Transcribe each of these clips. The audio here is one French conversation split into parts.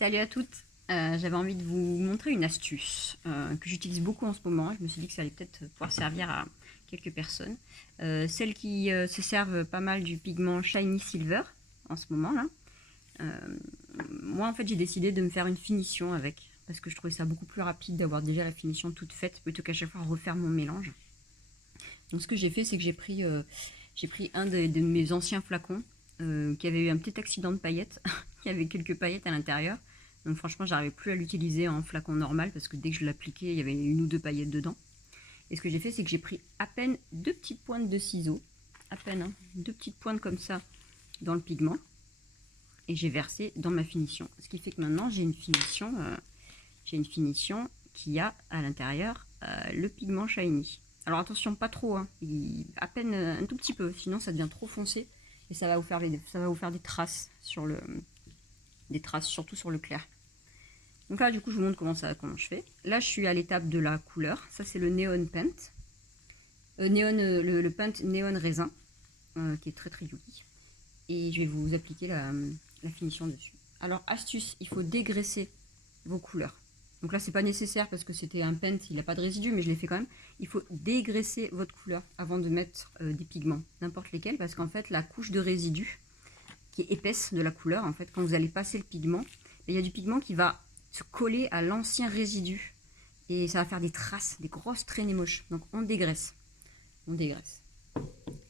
Salut à toutes. J'avais envie de vous montrer une astuce que j'utilise beaucoup en ce moment. Je me suis dit que ça allait peut-être pouvoir servir à quelques personnes. Celles qui se servent pas mal du pigment Shiny Silver en ce moment là. Moi en fait j'ai décidé de me faire une finition avec parce que je trouvais ça beaucoup plus rapide d'avoir déjà la finition toute faite plutôt qu'à chaque fois refaire mon mélange. Donc ce que j'ai fait c'est que j'ai pris un de mes anciens flacons qui avait eu un petit accident de paillettes. Il y avait quelques paillettes à l'intérieur. Donc franchement, j'arrivais plus à l'utiliser en flacon normal parce que dès que je l'appliquais, il y avait une ou deux paillettes dedans. Et ce que j'ai fait, c'est que j'ai pris à peine deux petites pointes de ciseaux, à peine, hein, deux petites pointes comme ça dans le pigment, et j'ai versé dans ma finition. Ce qui fait que maintenant, j'ai une finition qui a à l'intérieur le pigment shiny. Alors attention, pas trop, hein, à peine un tout petit peu, sinon ça devient trop foncé et ça va vous faire des traces sur surtout sur le clair. Donc là, du coup, je vous montre comment je fais. Là, je suis à l'étape de la couleur. Ça, c'est le Neon Paint. Le Paint Neon Raisin, qui est très très joli. Et je vais vous appliquer la finition dessus. Alors, astuce, il faut dégraisser vos couleurs. Donc là, c'est pas nécessaire parce que c'était un paint, il n'a pas de résidus, mais je l'ai fait quand même. Il faut dégraisser votre couleur avant de mettre des pigments, n'importe lesquels, parce qu'en fait, la couche de résidus qui est épaisse de la couleur, en fait, quand vous allez passer le pigment, il y a du pigment qui va se coller à l'ancien résidu et ça va faire des traces, des grosses traînées moches. Donc on dégraisse. On dégraisse.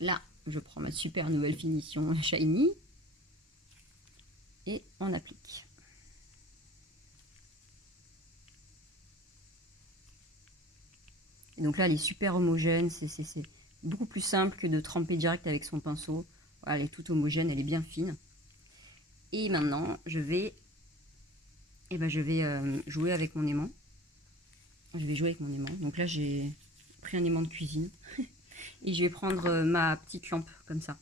Là, je prends ma super nouvelle finition shiny et on applique. Et donc là, elle est super homogène. C'est beaucoup plus simple que de tremper direct avec son pinceau. Voilà, elle est toute homogène, elle est bien fine. Et maintenant, je vais jouer avec mon aimant. Donc là, j'ai pris un aimant de cuisine. Et je vais prendre ma petite lampe, comme ça.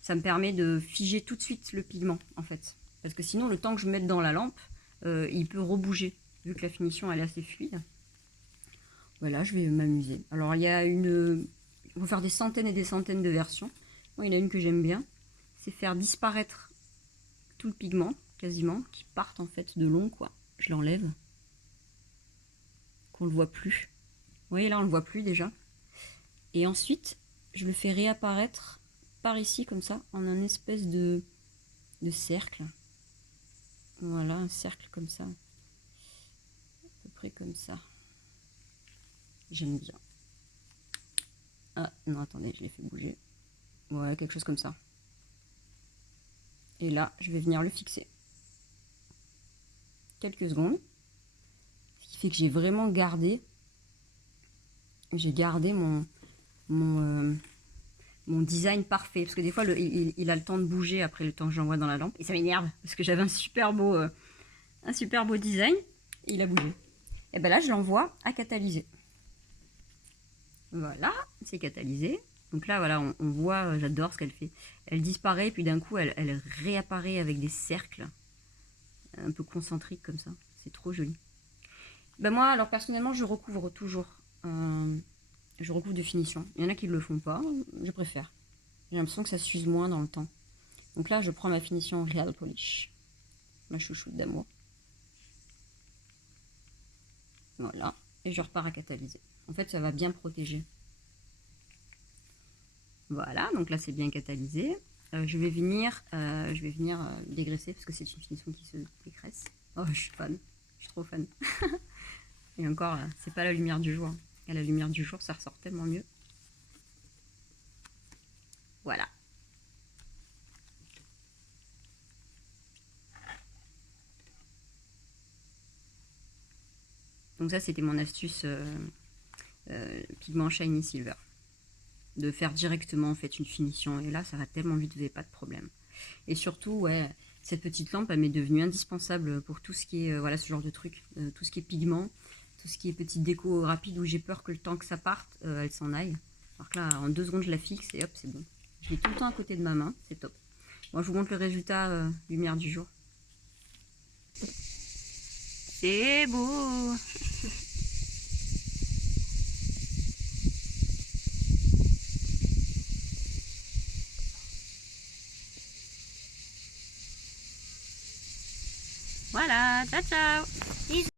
Ça me permet de figer tout de suite le pigment, en fait. Parce que sinon, le temps que je mette dans la lampe, il peut rebouger, vu que la finition, elle est assez fluide. Voilà, je vais m'amuser. Alors, il faut faire des centaines et des centaines de versions. Moi, il y en a une que j'aime bien. C'est faire disparaître tout le pigment, quasiment, qui parte en fait de long, quoi. Je l'enlève. Qu'on le voit plus. Vous voyez, là, on le voit plus déjà. Et ensuite, je le fais réapparaître par ici, comme ça, en un espèce de cercle. Voilà, un cercle comme ça. À peu près comme ça. J'aime bien. Ah, non, attendez, je l'ai fait bouger. Ouais, quelque chose comme ça. Et là, je vais venir le fixer. Quelques secondes. Ce qui fait que j'ai vraiment gardé... J'ai gardé mon design parfait. Parce que des fois, il a le temps de bouger après le temps que j'envoie dans la lampe. Et ça m'énerve, parce que j'avais un super beau design. Et il a bougé. Et ben là, je l'envoie à catalyser. Voilà, c'est catalysé. Donc là, voilà, on voit, j'adore ce qu'elle fait. Elle disparaît, puis d'un coup, elle réapparaît avec des cercles un peu concentriques comme ça. C'est trop joli. Ben moi, alors personnellement, je recouvre toujours. Je recouvre de finition. Il y en a qui ne le font pas, je préfère. J'ai l'impression que ça s'use moins dans le temps. Donc là, je prends ma finition Real Polish. Ma chouchoute d'amour. Voilà. Et je repars à catalyser. En fait, ça va bien protéger. Voilà, donc là c'est bien catalysé. Je vais venir dégraisser parce que c'est une finition qui se dégraisse. Oh, je suis fan, je suis trop fan. Et encore, c'est pas la lumière du jour. À la lumière du jour, ça ressort tellement mieux. Voilà. Donc ça, c'était mon astuce pigment Shiny Silver. De faire directement en fait une finition. Et là, ça va tellement vite, vous n'avez pas de problème. Et surtout, ouais, cette petite lampe, elle m'est devenue indispensable pour tout ce qui est, voilà, ce genre de truc. Tout ce qui est pigment, tout ce qui est petite déco rapide où j'ai peur que le temps que ça parte, elle s'en aille. Alors que là, en 2 secondes, je la fixe et hop, c'est bon. Je l'ai tout le temps à côté de ma main, c'est top. Bon, je vous montre le résultat lumière du jour. C'est beau. Voilà, ciao ciao. Bisous.